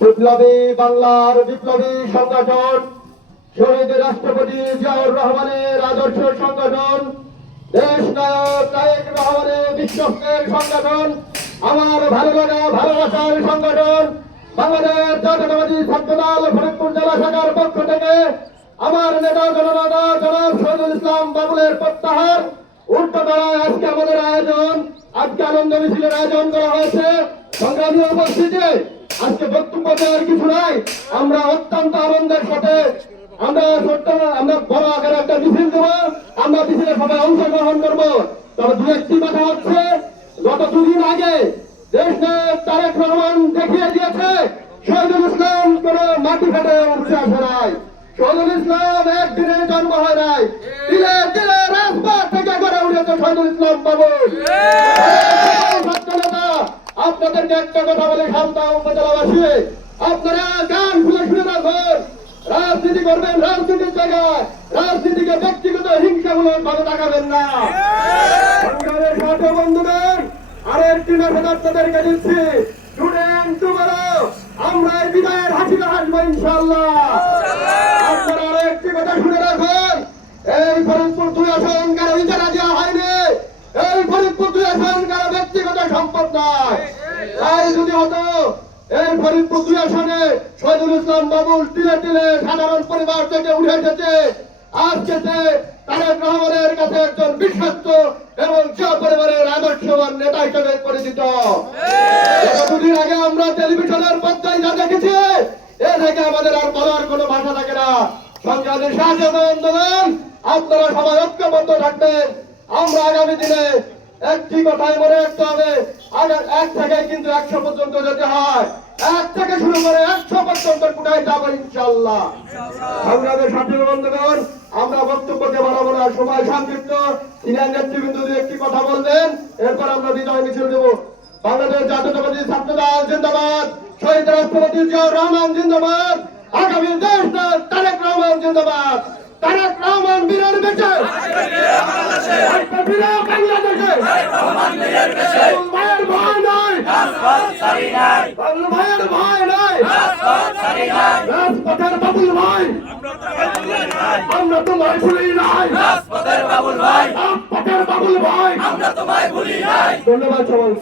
বিপ্লবী বাংলার বিপ্লবী সংগঠন, শহীদ রাষ্ট্রপতি জিয়াউর রহমানের আদর্শ সংগঠন, দেশ নায়ক তায়েক রহমানের বিশ্বস্তের সংগঠন, আমার ভালো লাগা ভালোবাসার সংগঠন, বাংলাদেশ জাতীয়তাবাদী ছাত্রদল ফরিদপুর জেলা শাখার পক্ষ থেকে আমার নেতা জননেতা জনাব শহীদুল ইসলাম বাবুলের প্রত্যাহার। উল্টোতলায় আজকে আমাদের আয়োজন, আজকে আনন্দ মিছিলের আয়োজন করা হয়েছে। সংগ্রামী উপস্থিতি, আজকে বক্তব্য দেওয়ার কিছু নাই। আমরা অত্যন্ত আনন্দের সাথে আমরা ছোট্ট, আমরা বড় আকারে একটা মিছিল দেবো, আমরা মিছিলে সবাই অংশগ্রহণ করব। তবে দু একটি কথা হচ্ছে, গত দুদিন আগে দেশ তারেক রহমান দেখিয়ে দিয়েছে, শহীদুল ইসলাম কোন মাটি ফেটে উঠে আসে নাই। শহীদুল ইসলাম একদিনে জন্ম হয় নাই। দিলে দিলে রাজপথ থেকে গড়ে উঠেছে শহীদুল ইসলাম বাবু আপনাদেরকে একটা কথা বলে শান্তা উপজেলাবাসী। আপনারা গান খুলে শুনে রাখুন রাজনীতি করবেন রাজনীতির জায়গায়। রাজনীতিকে ব্যক্তিগত হিংসামূলক ভাবে দেখাবেন না। সংগ্রামের সাথে বন্ধুগণ আরেকটি মেসেজ আপনাদেরকে দিচ্ছি। আমরা এই বিদায়ের হাসিটা হাসবো ইনশাল্লাহ আপনারা আরেকটি কথা শুনে রাখুন। এই ফরিদপুর দুই আসন ইজারা দেওয়া হয়নি। এই ফরিদপুর দুই আসন ব্যক্তিগত সম্পদ নয়। যদি হতো, এই ফরিদপুর দুই আসনে শহীদুল ইসলাম বাবুল তিলে তিলে সাধারণ পরিবার থেকে উঠে এসেছে। আজকে সে তারেক রহমানের কাছে একজন বিশ্বস্ত এবং যে পরিবারের আদর্শবান নেতা হিসেবে পরিচিত। দুদিন আগে আমরা টেলিভিশনের পর্দায় যা দেখেছি, এ থেকে আমাদের আর বলার কোনো ভাষা থাকে না। সংগ্রামের শাসন আন্দোলন, আপনারা সবাই ঐক্যবদ্ধ থাকবেন। আমরা আগামী দিনে একটি কথাই মনে রাখতে হবে আগে- এক থেকে কিন্তু একশো পর্যন্ত যেতে হয়। এক থেকে শুরু করে একশো পর্যন্ত কোথায় যাব ইনশাল্লাহ সংগ্রামের সাথী বন্ধুগণ আমরা বক্তব্যকে বাড়াবো না সময় সংক্ষিপ্ত। সিনিয়র নেতৃবৃন্দ দু একটি কথা বলবেন এরপর আমরা বিজয় মিছিল দেবো। বাংলাদেশ জাতীয়তাবাদী ছাত্রদল জিন্দাবাদ শহীদ রাষ্ট্রপতি জিয়াউর রহমান জিন্দাবাদ আগামী দেশ তারেক রহমান জিন্দাবাদ। তারেক রহমান বীরের বেঁচে। বাংলাদেশে। বাবুল ভাইয়ের ভয় নাই। রাজপথের বাবুল ভাই। আমরা তোমায় ভুলি নাই। রাজপথের বাবুল ভাই। রাজপথের বাবুল ভাই। আমরা তোমায় ভুলি নাই। ধন্যবাদ সবাইকে।